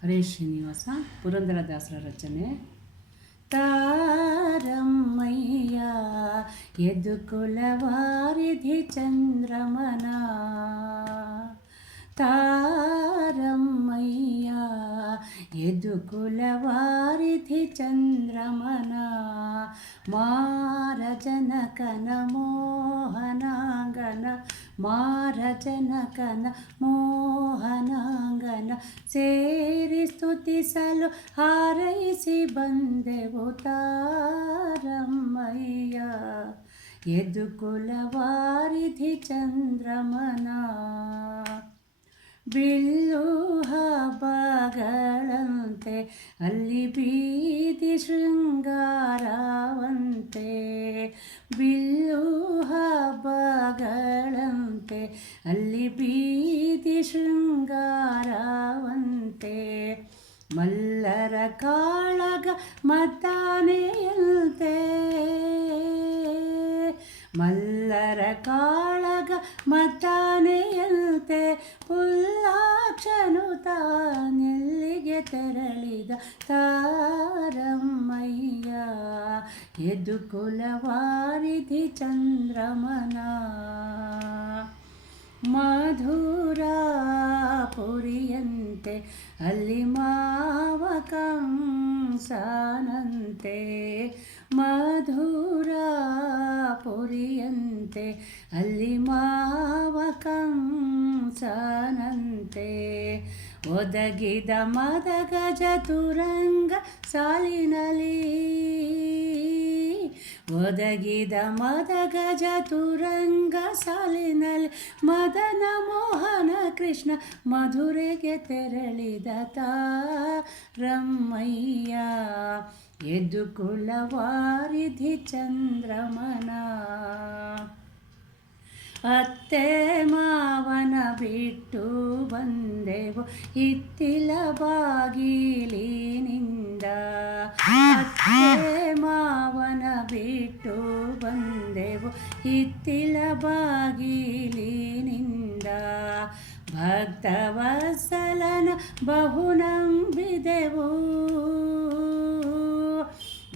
ಹರೇ ಶ್ರೀನಿವಾಸ. ಪುರಂದರದಾಸರ ರಚನೆ. ತಾರಮ್ಮಯ್ಯ ಯದುಕುಲವಾರಿಧಿ ಚಂದ್ರಮನ, ತಾರಮ್ಮಯ್ಯ ಯದುಕುಲವಾರಿಧಿ ಚಂದ್ರಮನ, ಮಾರಜನಕನ ಮೋಹನಾಂಗನ, ಮಾರಜನಕನ ಮೋಹನಾಂಗನ ಸೇರಿ ಸ್ತುತಿಸಲು ಹಾರೈಸಿ ಬಂದೆವು ತಾರಮ್ಮಯ್ಯ ಯದುಕುಲವಾರಿಧಿ ಚಂದ್ರಮನ. ಬಿಲ್ಲು ಹಬ್ಬಗಳಂತೆ ಅಲ್ಲಿ ಬೀದಿ ಶೃಂಗಾರವಂತೆ, ಬಿಲ್ಲು ಹಬ್ಬಗಳಂತೆ ಅಲ್ಲಿ ಬೀದಿ ಶೃಂಗಾರವಂತೆ, ಮಲ್ಲರ ಕಾಳಗ ಮದ್ದಾನೆಯಂತೆ, ಮಲ್ಲರ ಕಾಳಗ ಮದ್ದಾನೆಯಂತೆ, ಪುಲ್ಲಾಕ್ಷನು ತಾನೆಲ್ಲಿಗೆ ತೆರಳಿದ ತಾರಮ್ಮಯ್ಯ ಯದುಕುಲವಾರಿಧಿ ಚಂದ್ರಮನ. ಮಧುರಾಪುರಿಯಂತೆ ಅಲ್ಲಿ ಮಾವ ಕಂಸನಂತೆ, ಮಧುರಾಪುರಿಯಂತೆ ಅಲ್ಲಿ ಮಾವ ಕಂಸನಂತೆ, ಒದಗಿದ ಮದ ಗಜ ತುರಂಗ ಸಾಲಿನಲಿ, ಒದಗಿದ ಮದ ಗಜ ತುರಂಗ ಸಾಲಿನಲ್ಲಿ, ಮದನ ಮೋಹನ ಕೃಷ್ಣ ಮಧುರೆಗೆ ತೆರಳಿದ ತಾರಮ್ಮಯ್ಯ ಯದುಕುಲವಾರಿಧಿ ಚಂದ್ರಮನ. ಅತ್ತೆ ಮಾವನ ಬಿಟ್ಟು ಬಂದೆವು ಹಿತ್ತಿಲ ಬಾಗಿಲಿನಿಂದ, ಅತ್ತೆ ಮಾವನ ಬಿಟ್ಟು ಬಂದೆವು ಹಿತ್ತಿಲ ಬಾಗಿಲಿನಿಂದ, ಭಕ್ತವತ್ಸಲನ ಬಹು ನಂಬಿದೆವು,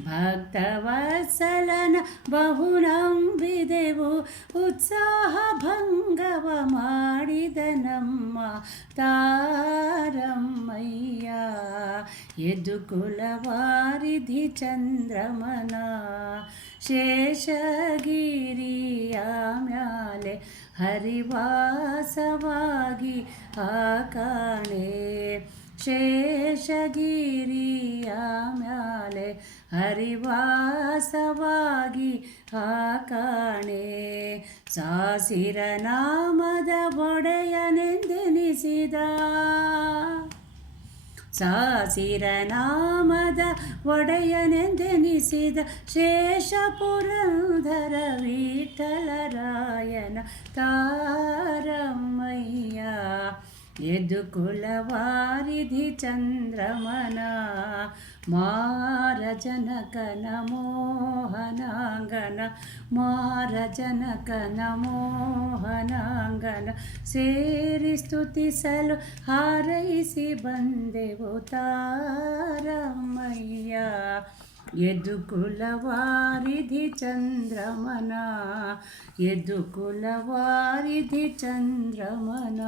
ಭಕ್ತವತ್ಸಲನ ಬಹು ನಂಬಿದೆವು, ಉತ್ಸಾಹ ಭಂಗವ ಮಾಡಿದ ನಮ್ಮ ತಾರಮ್ಮಯ್ಯ ಯದುಕುಲವಾರಿಧಿ ಚಂದ್ರಮನ. ಶೇಷಗಿರಿಯ ಮ್ಯಾಲೆ ಹರಿವಾಸವಾಗಿ ಆಕಾಣೆ, ಶೇಷಗಿರಿಯ ಮ್ಯಾಲೆ ಹರಿವಾಸವಾಗಿ ಆಕಾಣೆ, ಸಾಸಿರ ನಾಮದ ಒಡೆಯನೆಂದೆನಿಸಿದ, ಸಾಸಿರ ನಾಮದ ಒಡೆಯನೆಂದೆನಿಸಿದ, ಶೇಷ ಪುರಂದರ ವಿಠಲರಾಯನ ತಾರಮ್ಮಯ್ಯ ಯದುಕುಲವಾರಿಧಿ ಚಂದ್ರಮನ, ಮಾರಜನಕನ ಮೋಹನಾಂಗನ, ಮಾರಜನಕನ ಮೋಹನಾಂಗನ ಸೇರಿ ಸ್ತುತಿಸಲು ಹಾರೈಸಿ ಬಂದೆವು ತಾರಮ್ಮಯ್ಯ ಯದುಕುಲವಾರಿಧಿ ಚಂದ್ರಮನ, ಯದುಕುಲವಾರಿಧಿ ಚಂದ್ರಮನ.